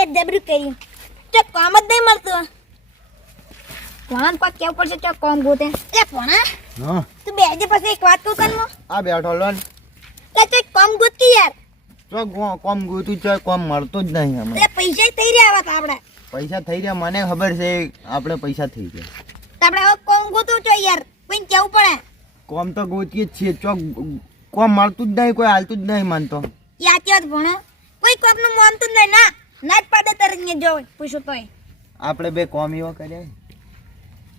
યાર જબરું કર્યું તો કામ જ નહીં મળતું. ભણા પાક કેવું પડશે તો કામ ગોતે. એટલે ભણા હા? તું બે આજે પછી એક વાત કહું તને આ બેઠો લોન. એટલે તો કામ ગોત કે યાર તો કોમ ગોતું છે કોમ મળતો જ નહીં અમને એટલે પૈસા થઈ રહ્યા વાત આપણે પૈસા થઈ રહ્યા મને ખબર છે આપણે પૈસા થઈ ગયા. આપણે હવે કોમ ગોતું છો યાર. કોઈ કેવું પડે? કોમ તો ગોતીએ જ છીએ ચોક કોમ મળતું જ નહીં કોઈ હાલતું જ નહીં માનતો યાદ યાદ ભણો. કોઈ કોમનું માનતું જ નહીં ના. ના જ પાડે તરત જો પૂછું તોય. આપણે બે કોમ એવા કર્યા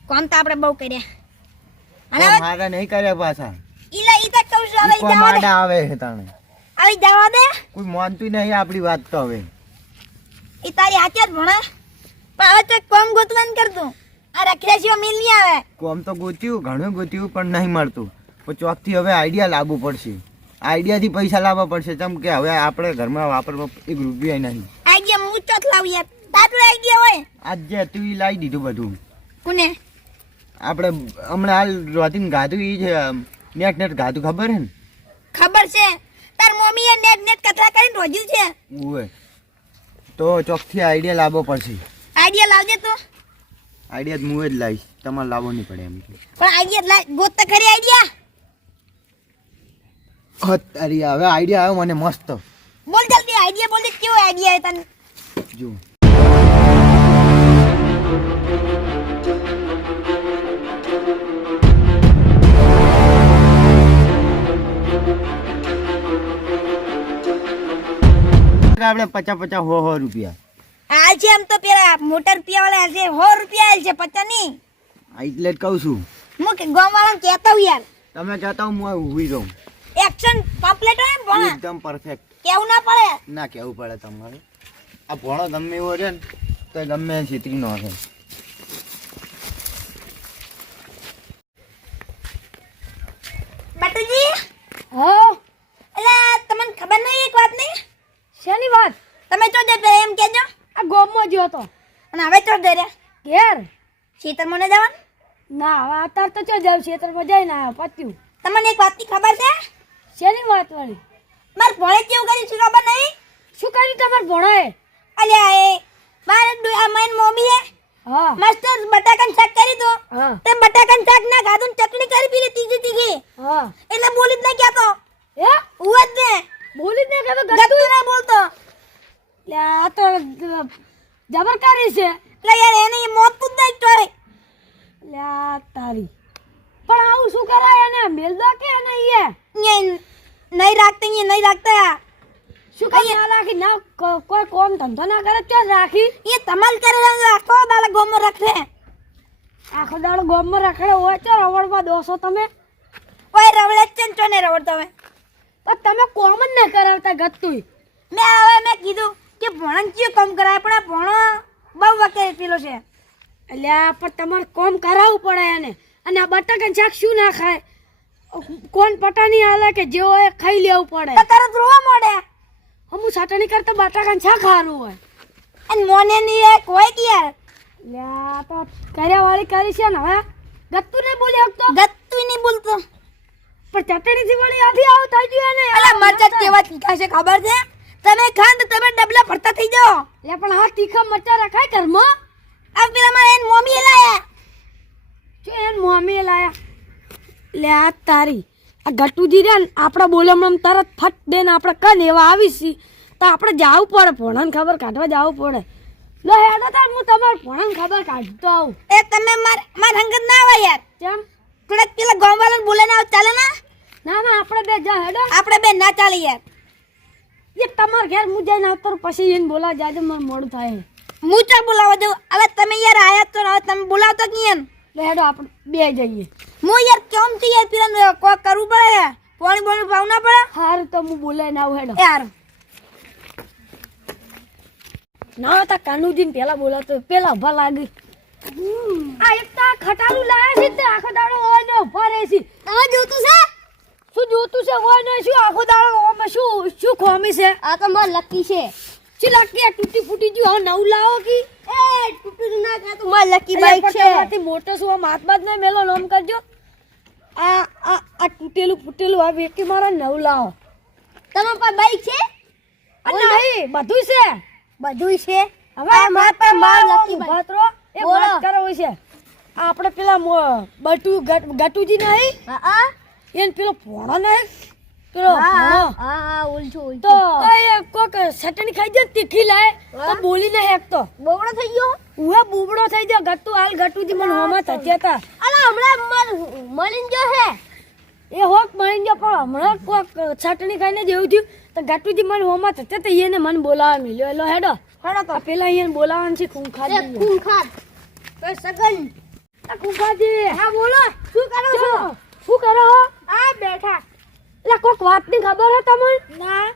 કોમ તો આપણે બહુ કર્યા. મારા નહીં કર્યા પાછા. ઈલા ઈ તો કહું છું હવે જવા દે આવે છે તાણે. હવે ઈ જવા દે કોઈ માનતું નહીં આપણી વાત તો હવે. ઈ તારી જ ભણા. પણ હવે તો કોમ ગોતવાન કર કરતું આ રખડ્યા સિવાય મિલ નહીં આવે. કોમ તો ગોત્યું ઘણું ગોત્યું પણ નહીં મળતું. પણ ચોકથી હવે આઈડિયા લાવવું પડશે. આઈડિયાથી પૈસા લાવવા પડશે. જેમ કે હવે આપણે ઘરમાં વાપરવા એક રૂપિયા નહીં. આઈડિયા હું ચોથ લાવ યાર. તારું આઈડિયા હોય. આજે તું હતું લાવી દીધું બધું. કોને? આપણે હમણાં હાલ રોતીને ગાધું એ છે નેટ નેટ ગાધું ખબર હે ને? ખબર છે. તાર મમ્મી એ નેટ નેટ કથા કરીને રોજ્યું છે. ઓય તો ચોકથી આઈડિયા લાવવો પડશે. આઈડિયા લાવજે તો. આઈડિયા હું જ લાવીશ. તમારે લાવવો નહીં પડે એમ પણ આઈડિયા લાવ ગોત તો ખરી આઈડિયા. અરે હવે આઈડિયા આવ્યો મને મસ્ત. બોલ જલ્દી આઈડિયા બોલ કેવો આઈડિયા તને? જો. આપણે પચાસ પચાસ હો હો રૂપિયા. આલ છે એમ તો પેલા મોટર રૂપિયા વાળા છે હો રૂપિયા હાલ છે પચાસ નહીં એટલે જ કહું છું. હું કે ગામ વાળાને કહેતો હું યાર. તમે કહેતા હું હું રહું. એક્શન પાપલેટ હોય ને ભણા. એકદમ પરફેક્ટ કેવું ના પડે? ના કેવું પડે તમારે? આ ભણો ગમે એવો છે ને તો ગમે એ નો છે. બટુજી? હો? એટલે તમને ખબર નહીં એક વાત નહીં શેની વાત? તમે ચો જતા એમ કેજો આ ગોમમાં જ્યો હતો અને હવે ચો જઈ રહ્યા ઘેર? શીતળ મને જવાનું? ના હવે અત્યારે તો ચો જાવ ખેતરમાં જઈને આવ્યો પત્યું. તમને એક વાતની ખબર છે? શેની વાત વાળી? મારે ભણે કેવું કરી છે ખબર નહીં? શું કર્યું તમાર ભણે? અલ્યા એ મારે આ મારી મમ્મી હે. હા માસ્ટર બટાકાનું શાક કરી દો હા તે બટાકાનું શાક ના ખાધું ને ચટણી કરી પીલી તીખી તીખી હા એટલે બોલી જ નહીં કહેતો એ ઉવા જ ને બોલી જ નહીં કહેતો ગતું નહીં બોલતો લે આ તો ગ- જબરકારી છે એટલે યાર એને ઈ મોત જ નહીં ચોરે લે આ તારી પણ આવું શું કરાય એને મેલ દો કે એને ઈએ નહીં નહીં રાખતા અહીંયા નહીં રાખતા શું કઈ ના રાખી ના કો- કોઈ કોમ ધંધો ના કરે તો રાખી એ તમાલ કરે આખો દાડા ગોમો રાખે આખો ગોમમાં રખડે હોય તો રવડમાં દોસો તમે. કોઈ રવડે જ છે ને રવડ તમે પણ તમે કોમ જ ન કરાવતા ગતુંય મેં હવે મેં કીધું કે ભણન કયું કામ કરાય પણ આ ભણો બહુ વખત પેલો છે. એટલે આ પણ તમારે કોમ કરાવવું પડે એને અને આ બટાકા શાક શું ના ખાય? કોણ પટાની હાલે કે જે હોય એ ખાઈ લેવું પડે? તો તરત રોવા મોડે. હમું સાટણી કરતા બટાકા શાક સારું હોય. અને મોને ની એક હોય કે યાર એટલે તો કર્યા વાળી કરી છે ને હવે. ગત્તું ને બોલી શકતો ગત્તુ નહીં બોલતો. પણ ચટણી થી વળી આથી આવું થઈ ગયું ને અલા મરચા કેવા તીખા છે ખબર છે? તમે ખાન તો તમે ડબલા ભરતા થઈ જાઓ. એટલે પણ હા તીખા મરચા રખાય ઘરમાં? આ પેલા મારા એન મમ્મીએ લાયા જો એન મમ્મીએ લાયા લે આ તારી. આ ગટુજી ને આપણે બોલમણમ તરત ફટ દેને આપણે કન એવા આવીશી. તો આપણે જાવું પડે ભણાને ખબર કાઢવા જાવું પડે. લો હેડો તાર હું તમાર ભણાને ખબર કાઢતો આવું. એ તમે માર માર હંગત ના આવે યાર. કેમ? થોડાક પેલા ગામ વાળાને બોલે ના આવે ચાલે ના? ના ના આપણે બે જા હેડો. આપણે બે ના ચાલે યાર. એ તમાર ઘેર હું જઈને આવતો પછી એને બોલા જાજે મને મોડું થાય. હું ચા બોલાવા દઉં હવે તમે યાર આયા તો હવે તમે બોલાવતો એમ. લે હેડો આપણે બે જઈએ. હું યાર કેમ થી યાર પેલા કોક કરવું પડે? પાણી પાણી ભાવ ના પડે? સારું તો હું બોલાઈને આવું હેડો. યાર ના તા કાનુજીને પેલા બોલાતો પેલા ઊભા લાગે. આ એક તો આ ખટાલું લાયા છે તે આખો દાડો હોય ને ઊભા રહે છે. આ જોતું છે? શું જોતું છે હોય ને શું? આખો દાડો ઓમાં શું શું ખોમી છે? આ તો માર લકી છે. શું લકી? આ તૂટી ફૂટી ગયું હવે નવું લાવો કી? એ તૂટી ના કા તો માર લકી બાઈક છે. તમારાથી મોટો શું આમ બાદ નહીં મેલો નોમ કરજો. આ આ આ તૂટેલું ફૂટેલું આ વેકી મારા નવું લાવો. તમારા પાસે બાઈક છે? અરે નહીં બધું છે. બધું છે. હવે માર પર માર લકી ભાઈ. એ વાત કરો છે. આપણે પેલા બટુ ગટ- ગટુજી નહીં? હા એને પેલો ફોણો નહીં? પેલો હા હા ઉલછું ઉલછું તો એ કોક સટણી ખાઈ જાય તીખી લાય તો બોલી નહીં એકતો બોબડો થઈ ગયો? ઉહે બુબડો થઈ ગયો. ગટુ હાલ ગટુજી મને હોમાં થત્યા હતા. અલા હમણાં મળીને જો હે. એ હોક મળી ગયો પણ હમણાં કોક ચટણી ખાઈને જેવું થયું. તો ગટુજી મને હોમાં થતે તો એને મને બોલાવા મળ્યો. એલો હેડો. હેડો તો. પેલા એને બોલાવાનું છે ખૂંખા એ ખૂંખાર તો સગન. ખૂંખાજી. હા બોલો. શું કરો છો? શું કરો આ બેઠા. એટલે કોક વાતની ખબર હે તમને? ના.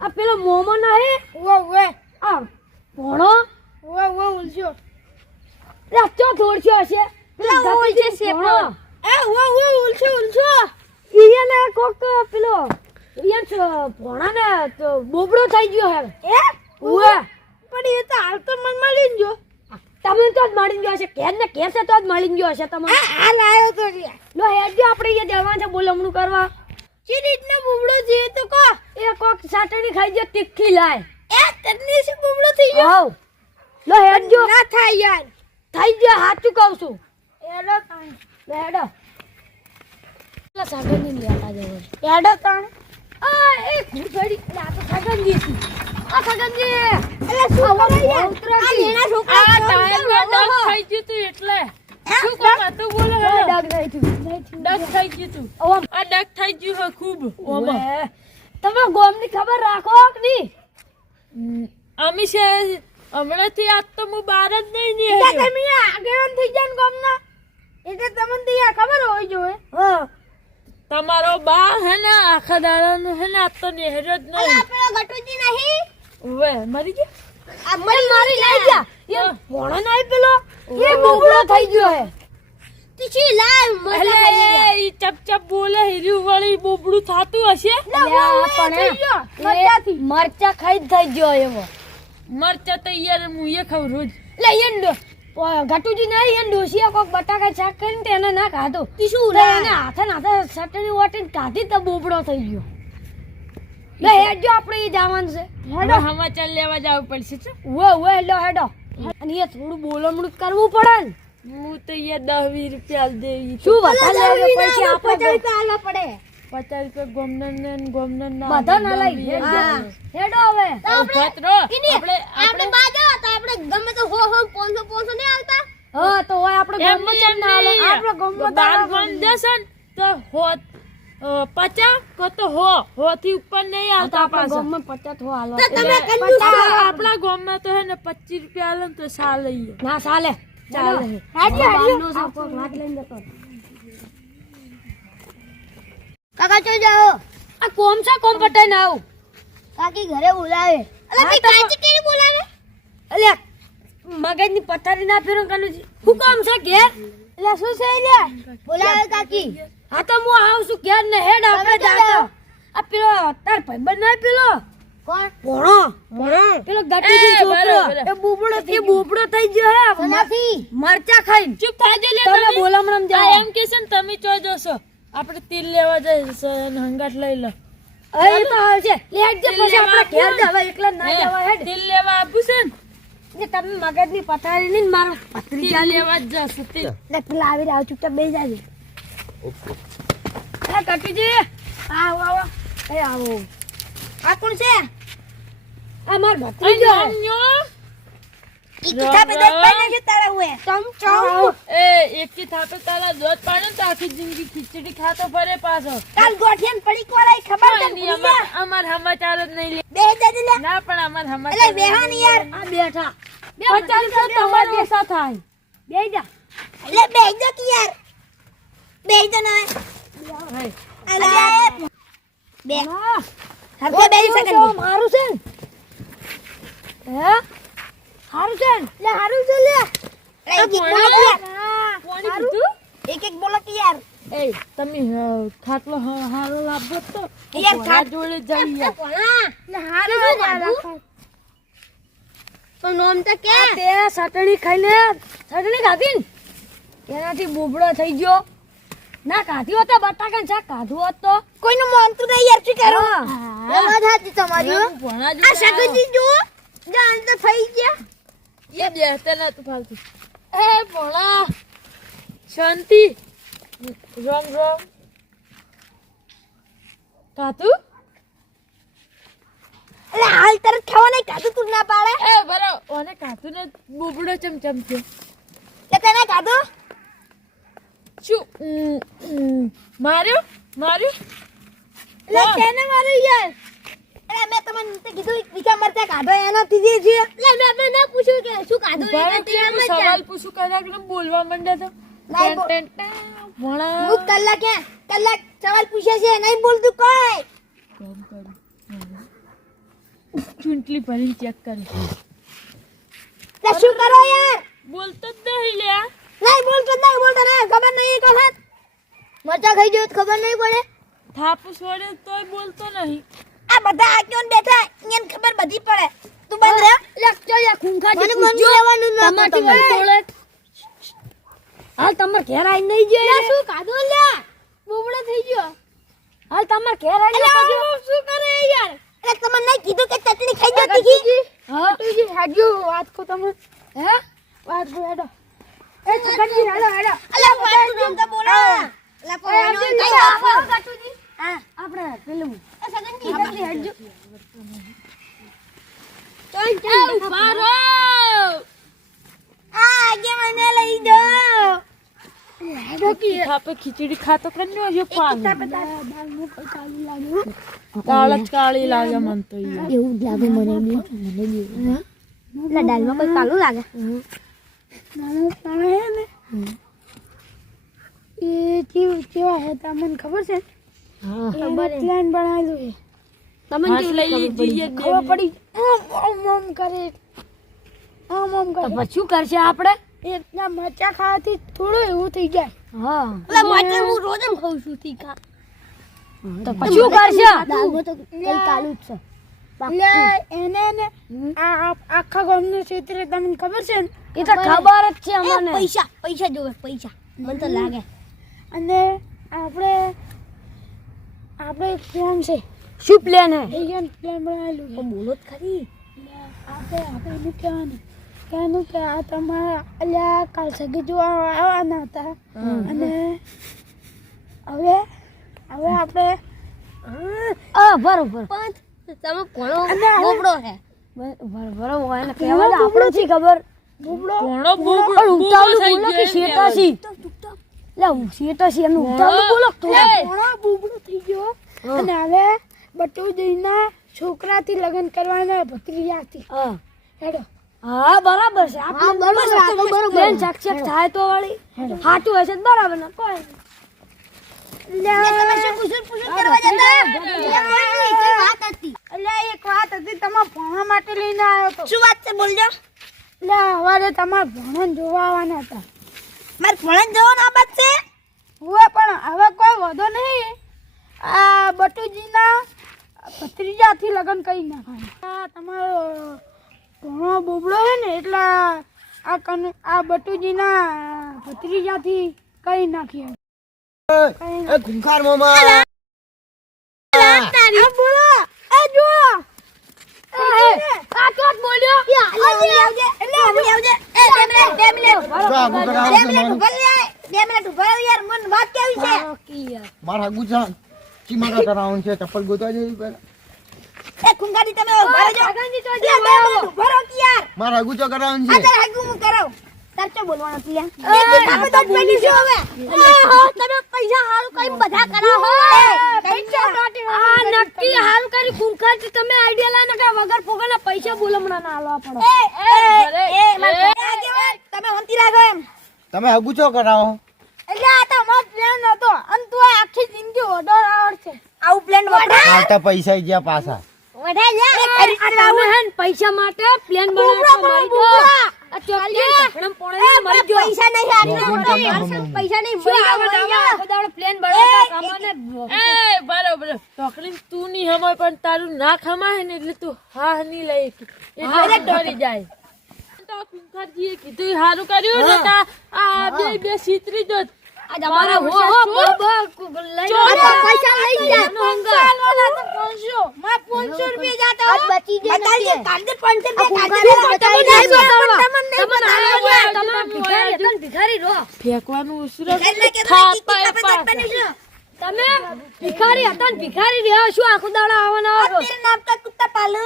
આ પેલો મોમો નહીં ઓ ઓ આ ભણો? ઓ ઓ ઉલજો. એટલે ચો થોડશો હશે? પેલા ઓલ છે સેપો એ ઓ ઓ ઉલછો ઉલછો ઈયને કોક પેલો ઈયન છ- ભોણાને તો બોબડો થઈ ગયો હવે એ? ઉવે. પણ એ તો હાલ તો મન મળીને ગયો. તમને તો જ મળી ગયો હશે. કેર ને કેર છે તો જ મળી ગયો હશે તમને આ હાલ આવ્યો તો લો હેડજો આપણે અહીંયા જવાનું છે બોલમણું કરવા. ચી રીતના બુબડો છે તો કો. એ કોક સાટણી ખાઈ ગયો તીખી લાય. એ તને છે બુબડો થઈ ગયો? હાવ. લો હેડજો. ના થાય યાર. થઈ ગયો સાચું કહું છું. એડો હેડો. સાગરની લેતા જવો એડો તાણ. આ એ એટલે આ તો સાગરજી છે આ સાગરજી એટલે શું કરે આ. લેણા છોકરા આ કરો. ડગ થઈ ગયું તું એટલે? શું કામ હતું બોલો. ડાગ નહીં થયું ડગ થઈ ગયું તું આ ડગ થઈ ગયું હે ખૂબ. ઓવે. તમે ગોમની ખબર રાખો કે નહીં અમે છે હમણાંથી આજ તો હું બહાર જ નહીં નીકળ્યો. તમે આગેવાન થઈ જાય ગામના એટલે તમને તો યાર ખબર હોવી જોઈએ હા તમારો બા હે ને આખા દાડાનો હે ને આજ તો નેહર્યો જ અલા આપણો ગટુજી નહીં? વે મરી ગયો? આ મરી મારી લઈ ગયા. એ મોણો નઈ પેલો. એ બોબડો થઈ ગયો હે. તીછી લાવ મજા એટલે એ ચપ ચપ બોલે હીર્યું વળી બોબડું થાતું હશે? પણ એ મરચા ખાઈ જ થઈ ગયો એવો. મરચા તૈયાર હું એ ખાઉં રોજ. લઈ એ ગટુજી નહીં એ ડોસીએ કોક બટાકા શાક કરીને તેને ના ખાધું. તીશું શું એને હાથે ને હાથે ચટણી વાટીને કાઢી તો બોબડો થઈ ગયો. લે હેડજો આપણે એ જવાનું છે. હવે સમાચાર લેવા જવું પડશે છે ઓ ઓ હેડો હેડો. અને એ થોડું બોલમણું કરવું પડે ને. હું તો એ દસ વીસ રૂપિયા દે શું વધારે લેવા પૈસા આપો પચાસ પડે. પચાસ રૂપિયા ગોમનર ને ને ગોમનર ના બધા ના લઈ હેડો. હેડો હવે. આપણે આપણે બાજુ આપણે ગમે તો હો હો પોનસો પોનસો નહીં આવતા. હા તો હોય આપણે નહીં, ચમ ના હાલો. નહીં. આપણે ગામમાં બાર ગામ જશે તો હો પચા કો તો હો હો થી ઉપર નહીં આવતા આપણા ગામમાં પચાસ થવા હાલવા. તો તમે કંજૂસ પચાસ છો. આપણા ગામમાં તો હે ને પચીસ રૂપિયા આલે તો લઈએ ના ચાલે. ચાલે. હાજી હાજી. વાત લઈને જતો કાકા ચો જાઓ? આ કોમ છે કોમ પટાઈને આવું. કાકી ઘરે બોલાવે. અલા હા, કાચી કેરી બોલાવે? મગજની પથારી ના ફેરો કનું હું કામ છે ઘેર? એટલે શું છે લ્યા બોલાવે કાકી. હા તો હું આવું છું ઘેર ને હેડ આપણે જાતો આ પેલો તાર ભાઈબંધ ના પેલો? કોણ? ભોણો પેલો ગટીજી એ, છોકરો. એ બુબડો એ બુબડો થઈ ગયો હે. નથી. મરચા ખાઈ ચૂપ થાજો લે તમે બોલામણમ આ જાઓ એમ કે છે ને તમે ચો જોશો. આપણે તેલ લેવા જઈશું અને હંગાટ લઈ લો. અહીં એ તો છે. લેટ જે પછી આપણે ઘેર જવા એકલા ના જવા હેડ. તેલ લેવા આપું છે ને. ને તમે મગજની પથારી નહીં ને મારો પથરી તેલ લેવા જ જશે ને પેલા આવી રહ્યા ચૂપચાપ બે જાજે. હા કટીજી આવો આવો. એ આવો. આ કોણ છે? આ મારો ભત્રીજો. ખીચડી ખાતો ફરે પાછો. કાલ ગોઠિયાન પડી કોલાઈ ખબર નહીં, અમાર સમાચાર જ નહીં લે. બે લે. ના પણ અમાર એટલે બેહાન યાર. આ બેઠા. બે પચાસ તો તમાર દેસા થાય. બે જા. એટલે બે જો કે યાર. બે જો ના હાય. અલે. બે. હા બેહી શકે મારું છે હે? હારું છે લે હારું છે લે. એક એક બોલો. યાર. કોણે કીધું? એક એક બોલો કે યાર. એ તમે ખાટલો હારો લાભો તો. યાર, ખાટ- જોડે જઈએ લે હારું છે તો નોમ તો કે? તે સટણી ખાધી એનાથી બોબડો થઈ ગયો. ના કાઢ્યો હતો બટાકા શાક ખાધું હતો કોઈનું માનતું નહીં યાર શું કરો? હા. એ વાત તમારી આ જો જાણ તો થઈ ગયા. એ બેસતા નતું ફાલતું એ ભોળા શાંતિ રોમ રોમ કાતું અરે હાલ તરત ખાવા નહીં ખાધું તું ના પાડે એ બરો ઓને કાતું ને બોબડો ચમચમ થયો એટલે તને ખાધું શું માર્યો માર્યો એટલે તેને માર્યો યાર એટલે મેં તમને તે કીધું વીઘા મરચા કાઢો એનો ત્રીજી છે. એટલે મેં આપણે ના પૂછ્યું કે શું ખાધું ભાઈ કેમ સવાલ પૂછું કદાચ ને બોલવા માંડ્યા તો નહીં બોલ- ટેન, ટેન, ટેન, ભોળા હું કલાક હે કલાક સવાલ પૂછે છે નહીં બોલતું કોઈ. કામ કરું? ચૂંટલી ભરીને ચેક કરી. શું કરો યાર? બોલતો જ નહીં લ્યા નહીં બોલતો નહીં બોલતો ના ખબર નહીં કોણ હાથ મરચા ખાઈ ગયો ખબર નહીં પડે. થાપુસ વડે તોય બોલતો નહીં. આ બધા આક્યો ને બેઠા એને ખબર બધી પડે. તું બંધ રહે. લેક્ચર યા ખૂંખા મને મન લેવાનું ન તમારથી વળતોળે. હાલ તમાર ઘેર આઈ નહીં જોઈએ. શું કાદો લે? બોબડો થઈ ગયો. હાલ તમાર ઘેર આઈ અલા શું કરે યાર? એટલે તમને નહીં કીધું કે ચટણી ખાઈ જતી કી હા. તુજી હાજો વાત કો તમે હે? વાત કો હેડો. એ છકનજી હેડો હેડો. અલ્યા વાત તો બોલો અલા પોવાનો કઈ આપો કાટુજી હા આપણે પેલું એ સગનજી સગનજી હટજો મારો આ આગે મને લઈ જાઓ થાપે ખીચડી ખાતો કરી જો પાન દાળનું કઈ ચાલુ લાગ્યું દાળ જ કાળી લાગે મન તો યાર. એવું જ લાગે મને બી મને બી એટલે દાલમાં કોઈ કાલું લાગે નાનો નાનો હે ને એ કેવું કેવા હે તમને ખબર છે ખબર પ્લાન બનાવેલું છે તમને હાથ લઈ લીધી એ ખબર પડી ઓમ ઓમ ઓમ કરે ઓમ ઓમ કરે પછી શું કરશે આપણે એટલા મરચા ખાવાથી થોડું એવું થઈ જાય હા. એટલે મટર હું રોજ એમ ખાઉં છું તીખા તો પછી શું કરશે? દાગો તો કઈ કાલુ જ છે. એને ને આ આખા ગામનું ક્ષેત્ર તમને ખબર છે ને? એ તો ખબર જ છે અમને. પૈસા પૈસા જોવે પૈસા. મને તો લાગે. અને આપણે આપણે પ્લાન છે. શું પ્લાન હે? એ પ્લાન બનાવેલું બોલો જ ખરી. આપણે આપણે એનું કહેવાનું. કહેવાનું કે આ તમારા અલ્યા કાલ સગી જોવા આવવાના હતા. અને હવે હવે આપણે આ બરોબર. પણ તમે હવે- બોબડો હે. બરોબર હોય ને કહેવા આપણો છે ખબર? બુબડો ભોણો બોબડો. ઉતાવળું થઈ બોલો કે શેતાશી? લે હું શેતાશી એનું ઉતાવળું બોલો તો! ઘણો બુબડો થઈ ગયો. અને હવે બટુજીના છોકરાથી લગ્ન કરવાના ભત્રીજાથી. હેડો. હા બરાબર છે. આપણે બરાબર બરોબર. પ્લેન સક્સેસ થાય તો વાળી હાટું હશે તો બરાબર ને કોઈ બટુજી ના ભત્રીજા પૂછું પૂછું કરવા જતા? એટલે કોઈ નહીં, કોઈ વાત હતી. એટલે એક વાત હતી તમારા ભણવા માટે લઈને આવ્યો શું વાત છે બોલજો એટલે સવારે તમારા ભણન જોવા હતા. મારે ભણન જવાનો આ બાત છે? હવે પણ હવે કોઈ વધો નહીં. આ બટુજીના ભત્રીજાથી લગ્ન કરી નાખવાનું. તમારો ઘણો બોબડો છે ને એટલે આ કન આ બટુજીના ભત્રીજાથી કઈ નાખીએ એ ખૂંખાર મામા આ બોલો આ જો આ બોલ્યો આવજે આવજે એટલે આવજે આવજે એ બે મિનિટ બે મિનિટ જો બે મિનિટ મને. ઊભા બે મિનિટ ઊભા યાર મને વાત કેવી છે મારા ગુજરાત છે ચીમા છે ચપ્પલ ગોતવા જઈ પહેલા એ કુંગાડી તમે ઊભા રહેજો. એટલે તો મિનિટ ઊભા રહો કે યાર મારા આગુ ચો કરાવવાનું આ છે. તારે હાગું હું કરાવ. તાર ચો બોલવાનો પિયા? એ તમે તો બની છો હવે. ઓહો તમે પૈસા હાલ કઈ બધા કરાવો. આ નક્કી હાલ કરી કુંગાડી તમે આઈડિયા લાને કે વગર ફોગરના પૈસા બોલમણા ના આલવા પડે. એ એ એ તમે હંતી રાખો એમ. તમે હગુ ચો કરાવો? એટલે આ તો અમારો પ્લાન હતો અને તું આ આખી જિંદગી ઓડર આવડ છે. આવું પ્લાન વપરા. આ તો પૈસા ગયા પાછા. પૈસા માટે પ્લેન તું નહીં હમાય પણ તારું ના ખમાય ને એટલે તું હા નહીં લઈ એટલે જાય. તો કીધું હારું કર્યું ને તા. આ બે બે સીતરી જો આ તમારા હો હો બાબા લઈ લો આ તો પૈસા લઈ જા પાંચસો. માં 500 રૂપિયા જાતા હો. બચી જાય બતાવજે, કાઢજે 500 રૂપિયા બતાવવા. તમને ભિખારી રહો. ફેંકવાનું ઉસરો. તમે ભિખારી હતા ને ભિખારી રહ્યા શું આખો દાડો આવવાના આવો? અત્યારે નાપતા કુત્તા પાલુ.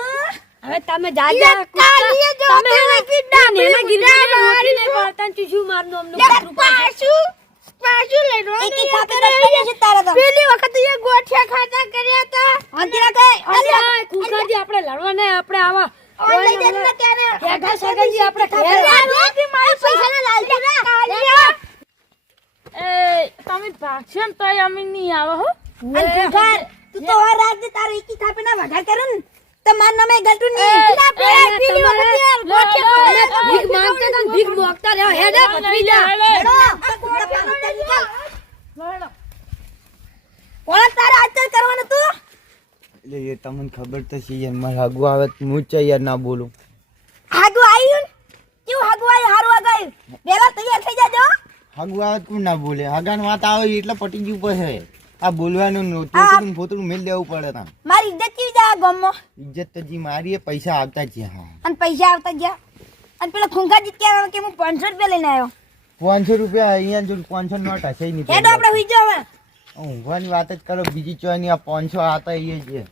હવે તમે જાજા તમે ને કીધા મારી ને તું શું મારનો અમનું કૃપા? પાછું પાછું લઈ લો ખાતે બચવાની છે તારા તો. પેલી વખત એ ગોઠિયા ખાતા કર્યા હતા. અંતરા કઈ અલ્યા, કુકાજી આપણે લડવા ને આપણે આવા ઓનલાઈન દેખના ત્યારે ભેગા સગાજી આપણે ઘેર મારી પૈસા ના ના એ તમે ભાગશો ને તોય અમે નહીં આવો હો. ભૂખાર, તું તો તારો એકી થાપે ના વઘાર કરે ને. તો માર નામે ગલતું નહીં. ના પેલા એ, પેલી વખત ગોઠિયા ભીખ માંગતા રહ્યો ને ભીખ માંગતા રહ્યા હેડે. ભત્રીજા હેડો, આ કુત્તા પાલુ તે તારે આચર કરવાનું તું? એટલે એ તમને ખબર તો છે યાર મારે આગુ આવે હું જ છે યાર ના બોલું? હાગુ આવ્યું ને? કેવું હાગુ આવ્યું હારું આવ્યું વેલા તૈયાર થઈ જાજો આગુ આવે કોણ ના બોલે? આગળ વાત આવે એટલે પટી ગયું પછી. આ બોલવાનું નતું ફોતરું મેલ દેવું પડે તા મારી ઇજ્જત કેવી જાય આ ગામમાં? ઇજ્જત તો જી મારી એ પૈસા આવતા જ હા. અને પૈસા આવતા ગયા. અને પેલા ખૂંખાજી જીત કે હું પાંચસો રૂપિયા લઈને આવ્યો. પાંચસો રૂપિયા અહીંયા જો પાંચસો નોટ હશે નહીં આપણે ઊંઘવાની વાત જ કરો બીજી ચોયની આ પાંચસો આતા એ જ છે.